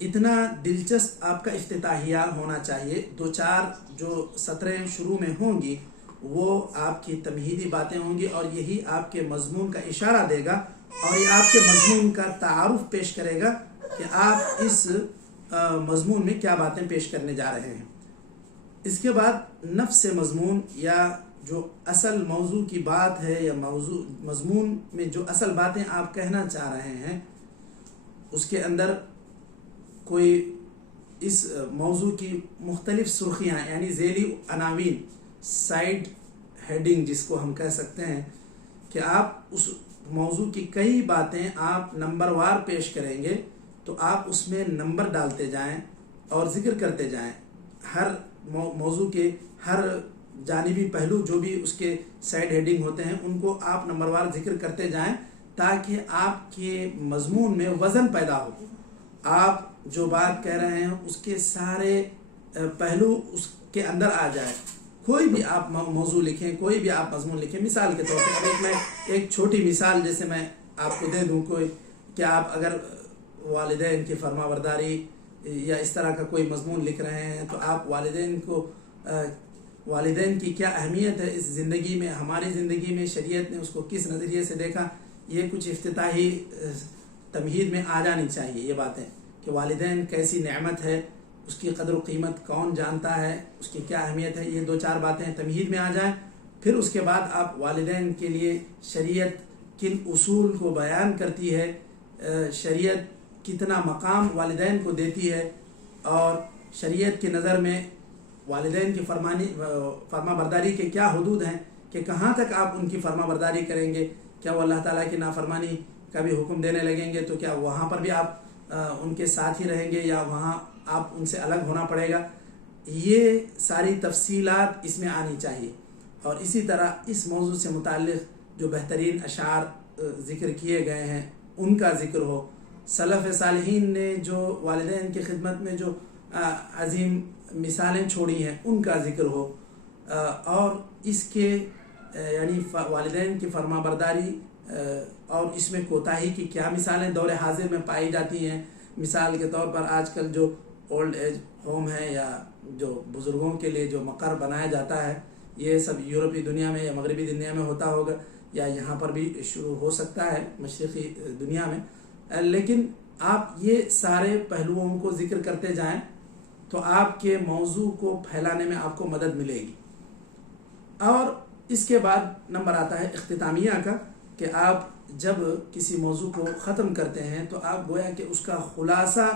اتنا دلچسپ آپ کا افتتاحیہ ہونا چاہیے۔ 2-4 جو سطریں شروع میں ہوں گی وہ آپ کی تمہیدی باتیں ہوں گی، اور یہی آپ کے مضمون کا اشارہ دے گا، اور یہ آپ کے مضمون کا تعارف پیش کرے گا کہ آپ اس مضمون میں کیا باتیں پیش کرنے جا رہے ہیں۔ اس کے بعد نفس مضمون یا جو اصل موضوع کی بات ہے یا مضمون میں جو اصل باتیں آپ کہنا چاہ رہے ہیں اس کے اندر کوئی اس موضوع کی مختلف سرخیاں یعنی ذیلی عناوین، سائیڈ ہیڈنگ جس کو ہم کہہ سکتے ہیں، کہ آپ اس موضوع کی کئی باتیں آپ نمبر وار پیش کریں گے تو آپ اس میں نمبر ڈالتے جائیں اور ذکر کرتے جائیں، ہر موضوع کے ہر جانبی پہلو جو بھی اس کے سائیڈ ہیڈنگ ہوتے ہیں ان کو آپ نمبر وار ذکر کرتے جائیں تاکہ آپ کے مضمون میں وزن پیدا ہو. آپ جو بات کہہ رہے ہیں اس کے سارے پہلو اس کے اندر آ جائے. کوئی بھی آپ موضوع لکھیں، کوئی بھی آپ مضمون لکھیں. مثال کے طور پر میں ایک چھوٹی مثال جیسے میں آپ کو دے دوں، کوئی کہ آپ اگر والدین کی فرما برداری یا اس طرح کا کوئی مضمون لکھ رہے ہیں تو آپ والدین کی کیا اہمیت ہے اس زندگی میں، ہماری زندگی میں شریعت نے اس کو کس نظریے سے دیکھا، یہ کچھ افتتاحی تمہید میں آ جانی چاہیے یہ باتیں کہ والدین کیسی نعمت ہے، اس کی قدر و قیمت کون جانتا ہے، اس کی کیا اہمیت ہے. یہ 2-4 باتیں تمہید میں آ جائیں. پھر اس کے بعد آپ والدین کے لیے شریعت کن اصول کو بیان کرتی ہے، شریعت کتنا مقام والدین کو دیتی ہے، اور شریعت کی نظر میں والدین کی فرما برداری کے کیا حدود ہیں کہ کہاں تک آپ ان کی فرما برداری کریں گے. کیا وہ اللہ تعالیٰ کی نافرمانی کا بھی حکم دینے لگیں گے تو کیا وہاں پر بھی آپ ان کے ساتھ ہی رہیں گے یا وہاں آپ ان سے الگ ہونا پڑے گا. یہ ساری تفصیلات اس میں آنی چاہیے. اور اسی طرح اس موضوع سے متعلق جو بہترین اشعار ذکر کیے گئے ہیں ان کا ذکر ہو. سلف صالحین نے جو والدین کی خدمت میں جو عظیم مثالیں چھوڑی ہیں ان کا ذکر ہو، اور اس کے یعنی والدین کی فرما برداری اور اس میں کوتاہی کی کیا مثالیں دور حاضر میں پائی جاتی ہیں. مثال کے طور پر آج کل جو اولڈ ایج ہوم ہے یا جو بزرگوں کے لیے جو مقر بنایا جاتا ہے، یہ سب یورپی دنیا میں یا مغربی دنیا میں ہوتا ہوگا یا یہاں پر بھی شروع ہو سکتا ہے مشرقی دنیا میں. لیکن آپ یہ سارے پہلوؤں کو ذکر کرتے جائیں تو آپ کے موضوع کو پھیلانے میں آپ کو مدد ملے گی. اور اس کے بعد نمبر آتا ہے اختتامیہ کا، کہ آپ جب کسی موضوع کو ختم کرتے ہیں تو آپ گویا کہ اس کا خلاصہ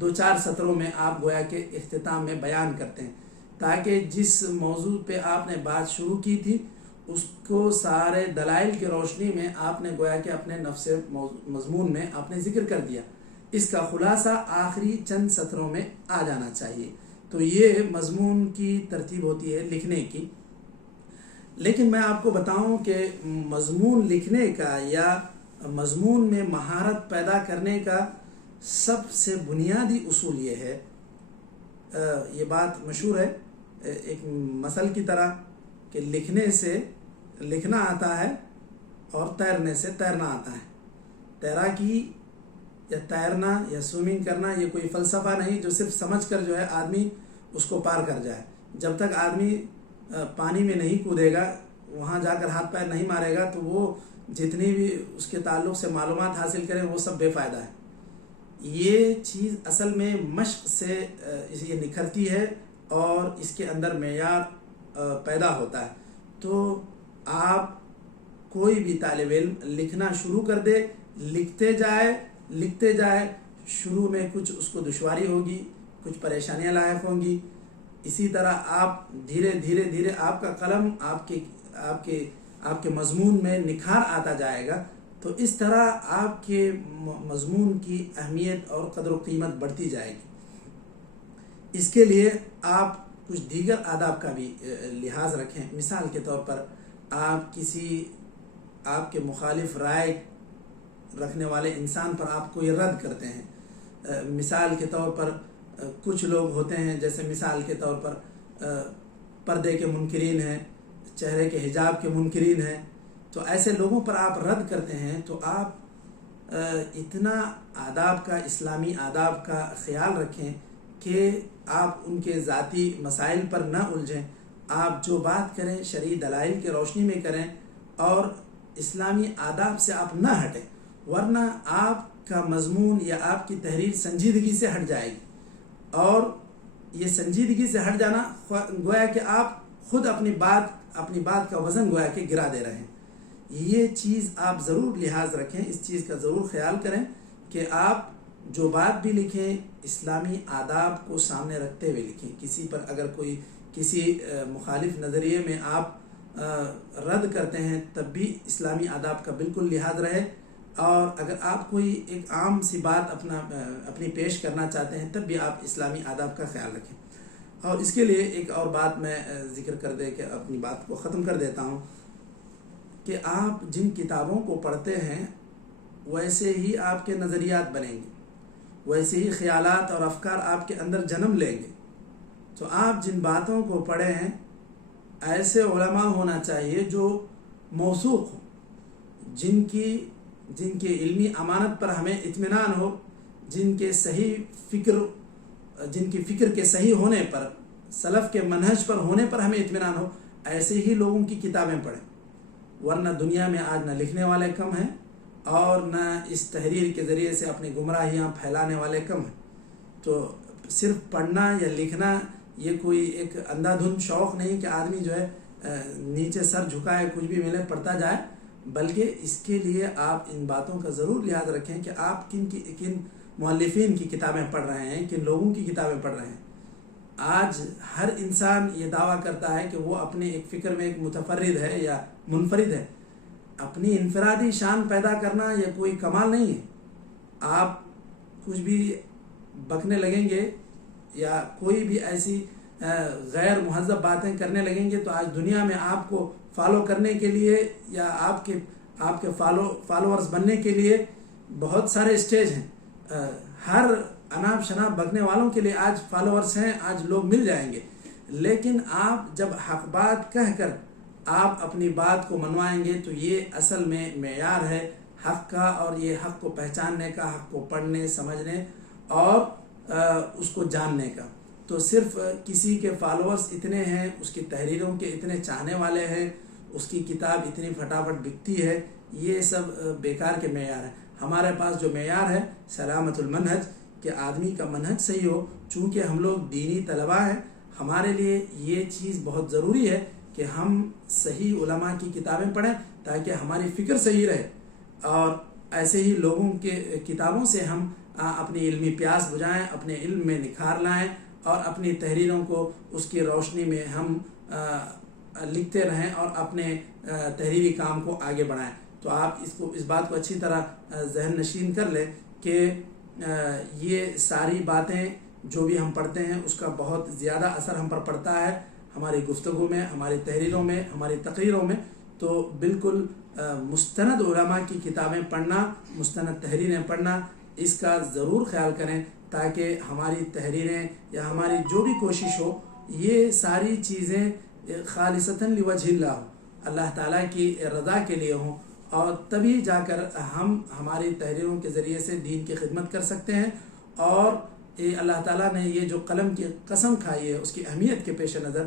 2-4 سطروں میں آپ گویا کہ اختتام میں بیان کرتے ہیں، تاکہ جس موضوع پہ آپ نے بات شروع کی تھی اس کو سارے دلائل کی روشنی میں آپ نے گویا کہ اپنے نفس مضمون میں آپ نے ذکر کر دیا. اس کا خلاصہ آخری چند سطروں میں آ جانا چاہیے. تو یہ مضمون کی ترتیب ہوتی ہے لکھنے کی. لیکن میں آپ کو بتاؤں کہ مضمون لکھنے کا یا مضمون میں مہارت پیدا کرنے کا سب سے بنیادی اصول یہ ہے، یہ بات مشہور ہے ایک مثل کی طرح، کہ لکھنے سے لکھنا آتا ہے اور تیرنے سے تیرنا آتا ہے. تیراکی یا تیرنا یا سوئمنگ کرنا یہ کوئی فلسفہ نہیں جو صرف سمجھ کر جو ہے آدمی اس کو پار کر جائے. جب تک آدمی پانی میں نہیں کودے گا، وہاں جا کر ہاتھ پیر نہیں مارے گا، تو وہ جتنی بھی اس کے تعلق سے معلومات حاصل کریں وہ سب بے فائدہ ہے. یہ چیز اصل میں مشق سے یہ نکھرتی ہے اور اس کے اندر معیار پیدا ہوتا ہے. تو آپ کوئی بھی طالب علم لکھنا شروع کر دے، لکھتے جائے. شروع میں کچھ اس کو دشواری ہوگی، کچھ پریشانیاں لاحق ہوں گی. اسی طرح آپ دھیرے دھیرے آپ کا قلم آپ کے مضمون میں نکھار آتا جائے گا. تو اس طرح آپ کے مضمون کی اہمیت اور قدر و قیمت بڑھتی جائے گی. اس کے لیے آپ کچھ دیگر آداب کا بھی لحاظ رکھیں. مثال کے طور پر آپ کے مخالف رائے رکھنے والے انسان پر آپ کوئی رد کرتے ہیں. مثال کے طور پر کچھ لوگ ہوتے ہیں جیسے مثال کے طور پر پردے کے منکرین ہیں، چہرے کے حجاب کے منکرین ہیں. تو ایسے لوگوں پر آپ رد کرتے ہیں تو آپ اتنا آداب کا، اسلامی آداب کا خیال رکھیں کہ آپ ان کے ذاتی مسائل پر نہ الجھیں. آپ جو بات کریں شرعی دلائل کی روشنی میں کریں اور اسلامی آداب سے آپ نہ ہٹیں، ورنہ آپ کا مضمون یا آپ کی تحریر سنجیدگی سے ہٹ جائے گی. اور یہ سنجیدگی سے ہٹ جانا گویا کہ آپ خود اپنی بات کا وزن گویا کہ گرا دے رہے ہیں۔ یہ چیز آپ ضرور لحاظ رکھیں، اس چیز کا ضرور خیال کریں کہ آپ جو بات بھی لکھیں اسلامی آداب کو سامنے رکھتے ہوئے لکھیں۔ کسی پر اگر کوئی کسی مخالف نظریے میں آپ رد کرتے ہیں تب بھی اسلامی آداب کا بالکل لحاظ رہے، اور اگر آپ کوئی ایک عام سی بات اپنی پیش کرنا چاہتے ہیں تب بھی آپ اسلامی آداب کا خیال رکھیں۔ اور اس کے لیے ایک اور بات میں ذکر کر دے کہ اپنی بات کو ختم کر دیتا ہوں کہ آپ جن کتابوں کو پڑھتے ہیں ویسے ہی آپ کے نظریات بنیں گے، ویسے ہی خیالات اور افکار آپ کے اندر جنم لیں گے۔ تو آپ جن باتوں کو پڑھے ہیں ایسے علماء ہونا چاہیے جو موثوق ہوں، جن کی علمی امانت پر ہمیں اطمینان ہو، جن کی فکر کے صحیح ہونے پر، سلف کے منہج پر ہونے پر ہمیں اطمینان ہو، ایسے ہی لوگوں کی کتابیں پڑھیں۔ ورنہ دنیا میں آج نہ لکھنے والے کم ہیں اور نہ اس تحریر کے ذریعے سے اپنی گمراہیاں پھیلانے والے کم ہیں۔ تو صرف پڑھنا یا لکھنا یہ کوئی ایک اندھا دھند شوق نہیں کہ آدمی جو ہے نیچے سر جھکائے کچھ بھی ملے پڑھتا جائے، بلکہ اس کے لیے آپ ان باتوں کا ضرور لحاظ رکھیں کہ آپ کن مؤلفین کی کتابیں پڑھ رہے ہیں، کن لوگوں کی کتابیں پڑھ رہے ہیں۔ آج ہر انسان یہ دعویٰ کرتا ہے کہ وہ اپنے ایک فکر میں ایک متفرد ہے یا منفرد ہے۔ اپنی انفرادی شان پیدا کرنا یہ کوئی کمال نہیں ہے۔ آپ کچھ بھی بکنے لگیں گے یا کوئی بھی ایسی غیر مہذب باتیں کرنے لگیں گے تو آج دنیا میں آپ کو فالو کرنے کے لیے یا آپ کے فالوورز بننے کے لیے بہت سارے اسٹیج ہیں۔ ہر اناپ شناپ بکنے والوں کے لیے آج فالوورز ہیں، آج لوگ مل جائیں گے، لیکن آپ جب حق بات کہہ کر آپ اپنی بات کو منوائیں گے تو یہ اصل میں معیار ہے حق کا، اور یہ حق کو پہچاننے کا، حق کو پڑھنے سمجھنے اور اس کو جاننے کا۔ تو صرف کسی کے فالوورز اتنے ہیں، اس کی تحریروں کے اتنے چاہنے والے ہیں، اس کی کتاب اتنی پھٹافٹ بکتی ہے، یہ سب بیکار کے معیار ہیں۔ ہمارے پاس جو معیار ہے سلامت المنہج، کہ آدمی کا منہج صحیح ہو۔ چونکہ ہم لوگ دینی طلباء ہیں، ہمارے لیے یہ چیز بہت ضروری ہے کہ ہم صحیح علماء کی کتابیں پڑھیں تاکہ ہماری فکر صحیح رہے، اور ایسے ہی لوگوں کے کتابوں سے ہم اپنی علمی پیاس بجھائیں، اپنے علم میں نکھار لائیں، اور اپنی تحریروں کو اس کی روشنی میں ہم لکھتے رہیں اور اپنے تحریری کام کو آگے بڑھائیں۔ تو آپ اس بات کو اچھی طرح ذہن نشین کر لیں کہ یہ ساری باتیں جو بھی ہم پڑھتے ہیں اس کا بہت زیادہ اثر ہم پر پڑتا ہے، ہماری گفتگو میں، ہماری تحریروں میں، ہماری تقریروں میں۔ تو بالکل مستند علماء کی کتابیں پڑھنا، مستند تحریریں پڑھنا، اس کا ضرور خیال کریں تاکہ ہماری تحریریں یا ہماری جو بھی کوشش ہو یہ ساری چیزیں خالصتاً لوجہ اللہ ہو، اللہ تعالیٰ کی رضا کے لیے ہوں، اور تبھی جا کر ہم ہماری تحریروں کے ذریعے سے دین کی خدمت کر سکتے ہیں، اور اللہ تعالیٰ نے یہ جو قلم کی قسم کھائی ہے اس کی اہمیت کے پیش نظر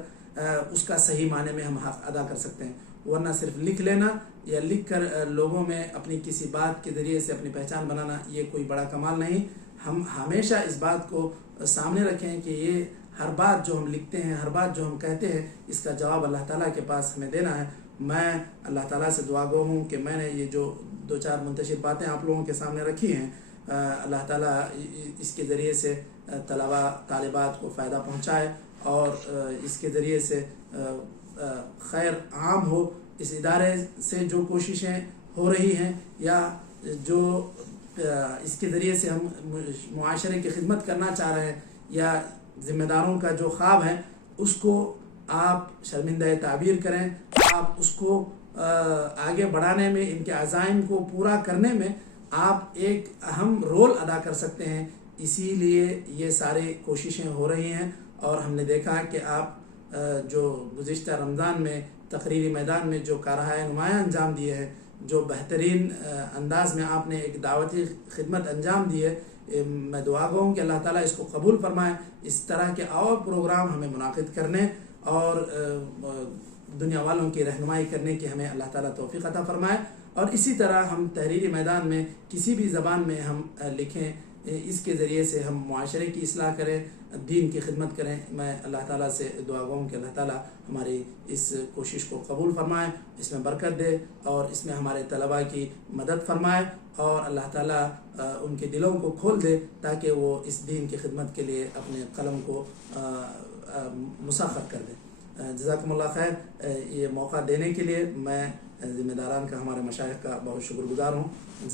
اس کا صحیح معنی میں ہم حق ادا کر سکتے ہیں۔ ورنہ صرف لکھ لینا یا لکھ کر لوگوں میں اپنی کسی بات کے ذریعے سے اپنی پہچان بنانا یہ کوئی بڑا کمال نہیں۔ ہم ہمیشہ اس بات کو سامنے رکھیں کہ یہ ہر بات جو ہم لکھتے ہیں، ہر بات جو ہم کہتے ہیں، اس کا جواب اللہ تعالیٰ کے پاس ہمیں دینا ہے۔ میں اللہ تعالیٰ سے دعا گو ہوں کہ میں نے یہ جو 2-4 منتشر باتیں آپ لوگوں کے سامنے رکھی ہیں، اللہ تعالیٰ اس کے ذریعے سے طلباء طالبات کو فائدہ پہنچائے، اور اس کے ذریعے سے خیر عام ہو۔ اس ادارے سے جو کوششیں ہو رہی ہیں یا جو اس کے ذریعے سے ہم معاشرے کی خدمت کرنا چاہ رہے ہیں، یا ذمہ داروں کا جو خواب ہے، اس کو آپ شرمندہ تعبیر کریں، آپ اس کو آگے بڑھانے میں، ان کے عزائم کو پورا کرنے میں آپ ایک اہم رول ادا کر سکتے ہیں۔ اسی لیے یہ ساری کوششیں ہو رہی ہیں، اور ہم نے دیکھا کہ آپ جو گزشتہ رمضان میں تقریری میدان میں جو کارہائے نمایاں انجام دیے ہیں، جو بہترین انداز میں آپ نے ایک دعوتی خدمت انجام دی ہے، میں دعا گو ہوں کہ اللہ تعالیٰ اس کو قبول فرمائے۔ اس طرح کے اور پروگرام ہمیں منعقد کرنے اور دنیا والوں کی رہنمائی کرنے کی ہمیں اللہ تعالیٰ توفیق عطا فرمائے، اور اسی طرح ہم تحریری میدان میں کسی بھی زبان میں ہم لکھیں اس کے ذریعے سے ہم معاشرے کی اصلاح کریں، دین کی خدمت کریں۔ میں اللہ تعالیٰ سے دعا گو ہوں کہ اللہ تعالیٰ ہماری اس کوشش کو قبول فرمائے، اس میں برکت دے اور اس میں ہمارے طلباء کی مدد فرمائے، اور اللہ تعالیٰ ان کے دلوں کو کھول دے تاکہ وہ اس دین کی خدمت کے لیے اپنے قلم کو مسخر کر دیں۔ جزاکم اللہ خیر۔ یہ موقع دینے کے لیے میں ذمہ داران کا، ہمارے مشائخ کا بہت شکر گزار ہوں۔